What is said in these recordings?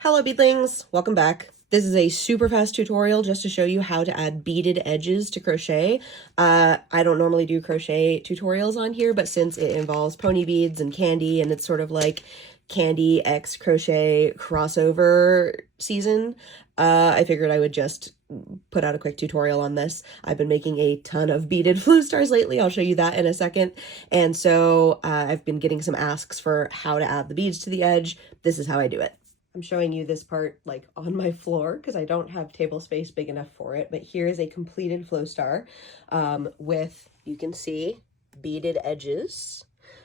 Hello beadlings, welcome back. This is a super fast tutorial just to show you how to add beaded edges to crochet. I don't normally do crochet tutorials on here, but since it involves pony beads and Kandi and it's sort of like Kandi x crochet crossover season, I figured I would just put out a quick tutorial on this. I've been making a ton of beaded Flowstars lately. I'll show you that in a second. And so I've been getting some asks for how to add the beads to the edge. This is how I do it. I'm showing you this part like on my floor because I don't have table space big enough for it, but here is a completed Flowstar with, you can see, beaded edges.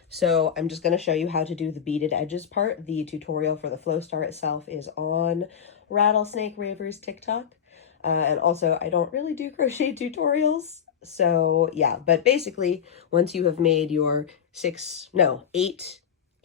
So I'm just going to show you how to do the beaded edges part. The tutorial for the Flowstar itself is on Rattlesnake Raver's TikTok. And also, I don't really do crochet tutorials. So yeah, but basically, once you have made your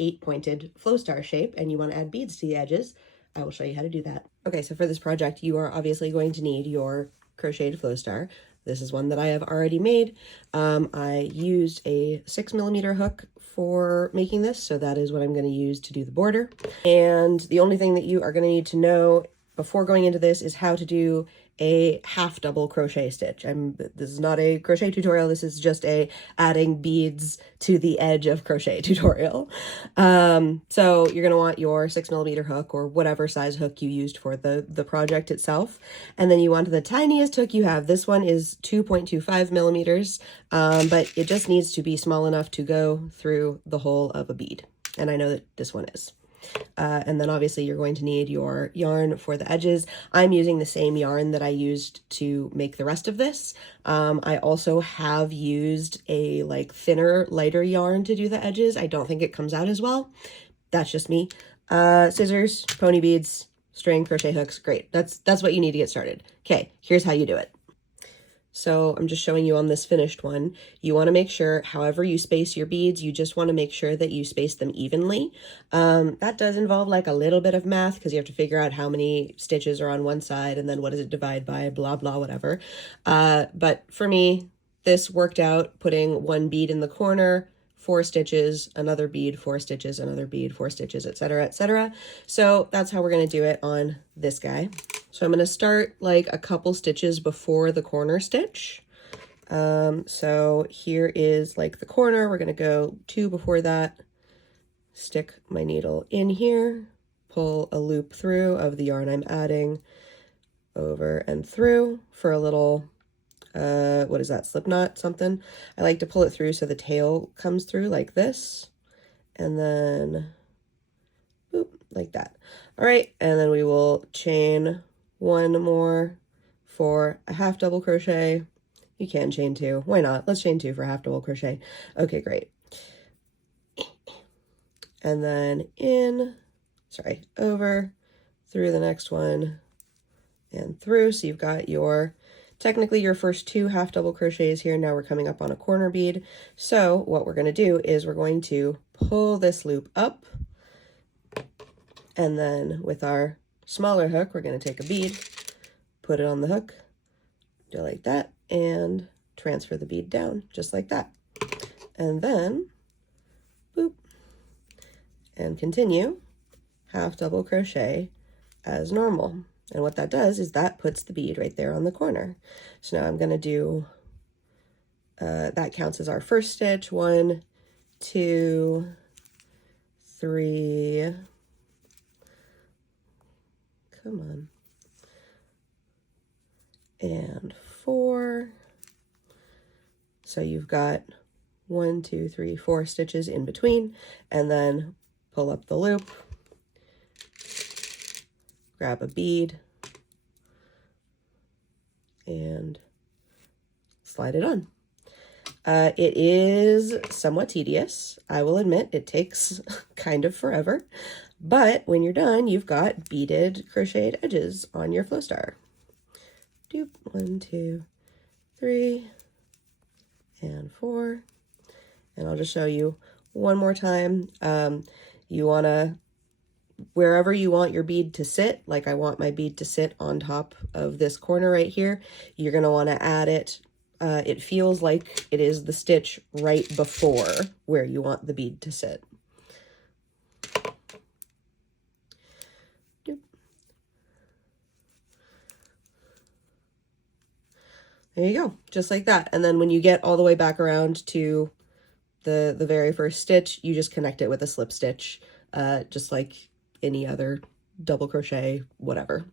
eight-pointed Flowstar shape and you want to add beads to the edges, I will show you how to do that. Okay, so for this project, you are obviously going to need your crocheted Flowstar. This is one that I have already made. I used a 6mm hook for making this, so that is what I'm going to use to do the border. And the only thing that you are going to need to know before going into this is how to do a half double crochet stitch. This is not a crochet tutorial. This is just a adding beads to the edge of crochet tutorial. So you're going to want your 6mm hook or whatever size hook you used for the project itself. And then you want the tiniest hook you have. This one is 2.25mm, but it just needs to be small enough to go through the hole of a bead. And I know that this one is. And then obviously you're going to need your yarn for the edges. I'm using the same yarn that I used to make the rest of this. I also have used a like thinner, lighter yarn to do the edges. I don't think it comes out as well. That's just me. Scissors, pony beads, string, crochet hooks. Great. That's what you need to get started. Okay, here's how you do it. So I'm just showing you on this finished one. You want to make sure, however you space your beads, you just want to make sure that you space them evenly. That does involve like a little bit of math because you have to figure out how many stitches are on one side and then what does it divide by, blah, blah, whatever. But for me, this worked out putting one bead in the corner, 4 stitches, another bead, 4 stitches, another bead, 4 stitches, etc., etc. So that's how we're going to do it on this guy. So I'm going to start like a couple stitches before the corner stitch. So here is like the corner. We're going to go 2 before that, stick my needle in here, pull a loop through of the yarn I'm adding over and through for a little what is that, slip knot something. I like to pull it through so the tail comes through like this, and then boop, like that. All right, and then we will chain 1 more for a half double crochet. You can chain 2, why not? Let's chain 2 for a half double crochet. Okay, great. And then over through the next one and through, so you've got your technically your first 2 half double crochets here. Now we're coming up on a corner bead. So what we're going to do is we're going to pull this loop up, and then with our smaller hook, we're going to take a bead, put it on the hook, do like that, and transfer the bead down just like that. And then boop, and continue half double crochet as normal. And what that does is that puts the bead right there on the corner. So now I'm going to do, that counts as our first stitch. 1, 2, 3, come on, and 4. So you've got 1, 2, 3, 4 stitches in between, and then pull up the loop, grab a bead, and slide it on. It is somewhat tedious, I will admit. It takes kind of forever, but when you're done, you've got beaded crocheted edges on your Flowstar. Doop, 1, 2, 3, and 4. And I'll just show you one more time. You want to, wherever you want your bead to sit, like I want my bead to sit on top of this corner right here, you're going to want to add it. It feels like it is the stitch right before where you want the bead to sit. There you go, just like that. And then when you get all the way back around to the very first stitch, you just connect it with a slip stitch, just like any other double crochet, whatever.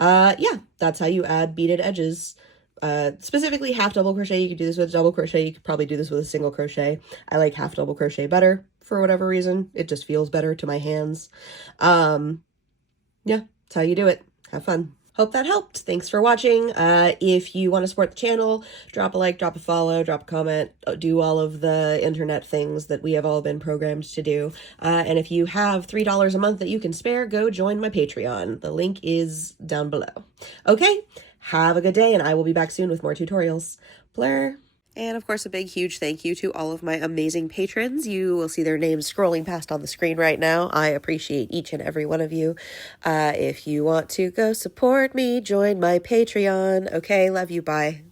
Yeah, that's how you add beaded edges. Specifically half double crochet. You could do this with double crochet. You could probably do this with a single crochet. I like half double crochet better for whatever reason. It just feels better to my hands. Yeah, that's how you do it. Have fun. Hope that helped. Thanks for watching. If you want to support the channel, drop a like, drop a follow, drop a comment, do all of the internet things that we have all been programmed to do. And if you have $3 a month that you can spare, go join my Patreon. The link is down below. Okay, have a good day, and I will be back soon with more tutorials. Blur. And of course, a big, huge thank you to all of my amazing patrons. You will see their names scrolling past on the screen right now. I appreciate each and every one of you. If you want to go support me, join my Patreon. Okay, love you. Bye.